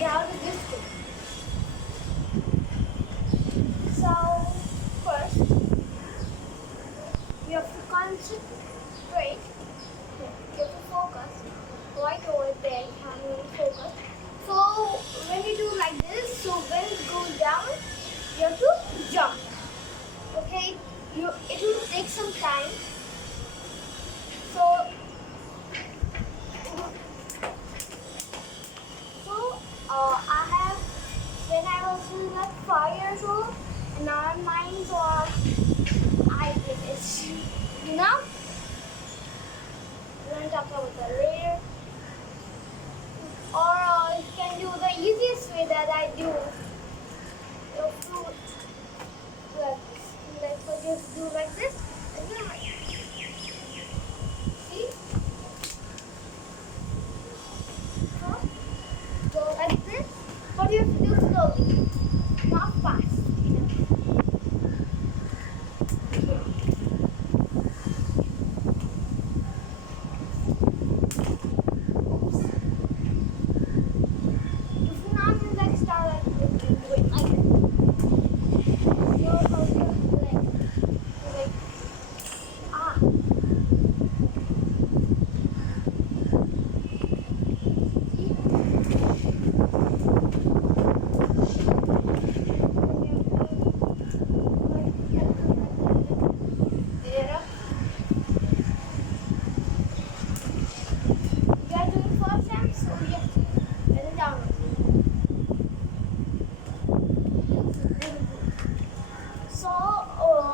you have to just do. So first you have to concentrate. You have to focus right over there. You have to focus. So when you do like this, so when it goes down, you have to jump. Okay, it will take some time. So I have when I was like 5 years old, and now I'm 9, so I did it. You know, we're gonna talk about that later. Or you can do the easiest way that I do. You have to just do like this, and then like see. So go like this, but you have to do slowly, not fast.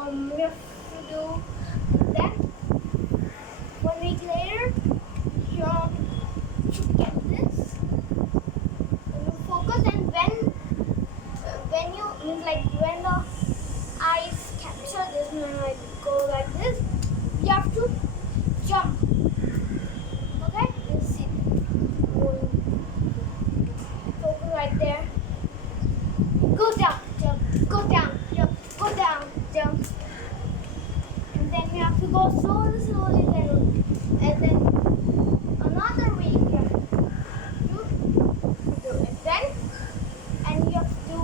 We have to do that. 1 week later, you should get this. And you focus, and when you like when the eyes capture this, and I go like this, you have to jump. Okay, you see. Focus right there. Go down, jump. Go down, jump. Go down, jump. And then you have to go slowly, and then another week you have to do it then, and you have to do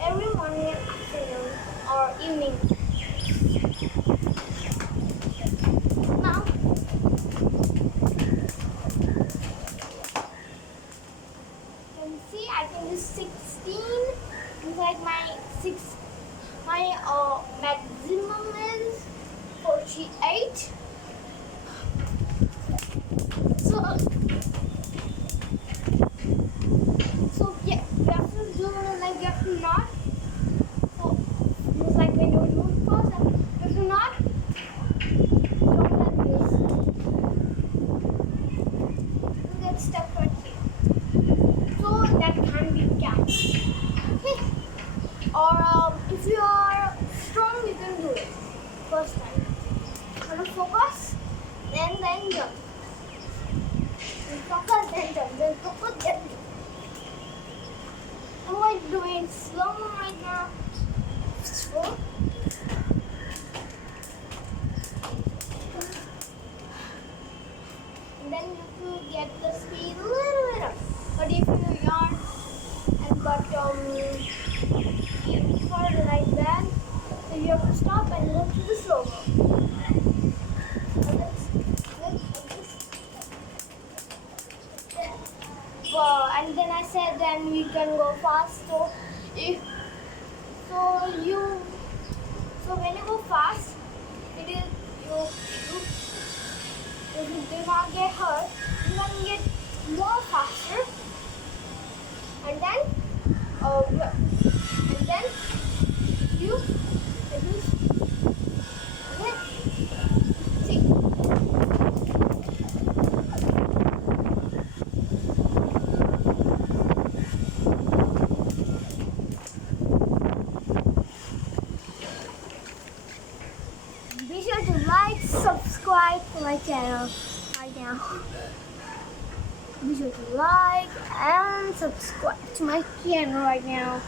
every morning and afternoon or evening. Now, can you see I can do 16. It's like my maximum is 48. So yeah, you have to do like you have to not. So it's like when you do first, you have to not jump like this. You get stuck right here. So that can be counted. Okay. Or if you are strong, you can do it first time. Focus, then jump. Focus, then jump. Then focus, then jump. I'm like doing slow right now. Slow. And then you have to get the speed a little bit up. But if you yarn and but further like that, so you have to stop and go to the slow mo. And then I said then we can go fast. So when you go fast, it is if you do not get hurt, you can get more faster. And then you see. Be sure to like, subscribe to my channel right now. Be sure to like and subscribe to my channel right now.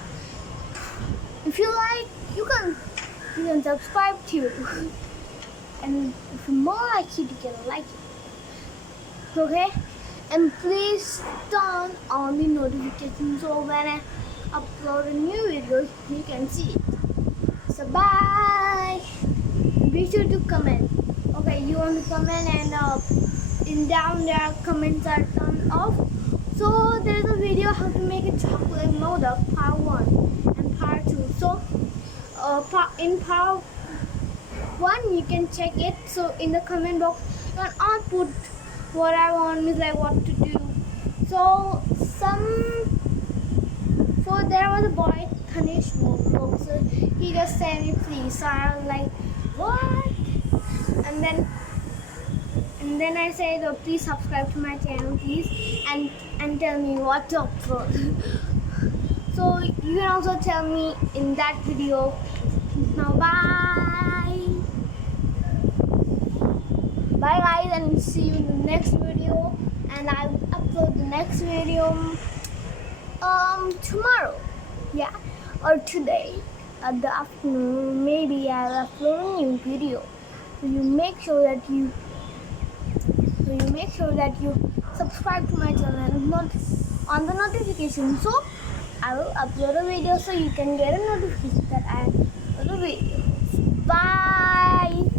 If you like, you can subscribe too. And if you're more like it, you can like it. Okay? and please turn on the notification so when I upload a new video you can see it. So bye. Be sure to comment. Okay, you want to comment and in down there comments are turned off. So there's a video how to make a chocolate modak part 1 and part 2. So in part 1 you can check it. So in the comment box you can all put what I want, means like what to do. So there was a boy Tanish Mokok, so he just said me please. So I was like what? And then I said oh, please subscribe to my channel please and tell me what to upload. So you can also tell me in that video. Now bye. Bye guys, and see you in the next video, and I will upload the next video tomorrow, yeah, or today at the afternoon. Maybe I'll upload a new video. So you make sure that you subscribe to my channel and not on the notification. So I will upload a video so you can get a notification that I upload a video. Bye.